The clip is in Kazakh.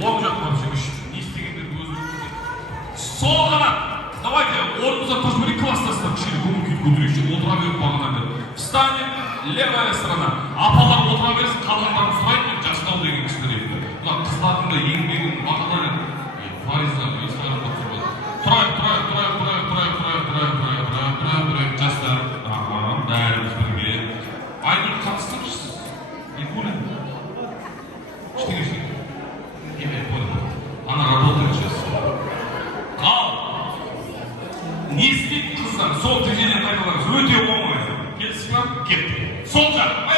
оң жақтан жүріш. Не істегендерді өзіңіз. Сол қанат. Давайте, орнымыздан тұрып берейік, класстастар кішкене көңіл-күйді көтерейікші. Отыра беріп бағанан бері. Встанет, левая сторона. Апалар отыра берсін, қалғандарын сұрайын мен жастау деген кісілер еді. Мына қыздардың да еңбегін бағалайын. Фариза, Инстаграмда тұрып. Тұрайық, жастар. Бәріміз бірге. Айнұр қатыстырмыз. Никуля. Ештеңе. Ана работает сейчас. Ал! Не істейді қыздар, сол тізеден қайталарыз. Өте оңай. Келсіз ба? Кет. Сол жақ.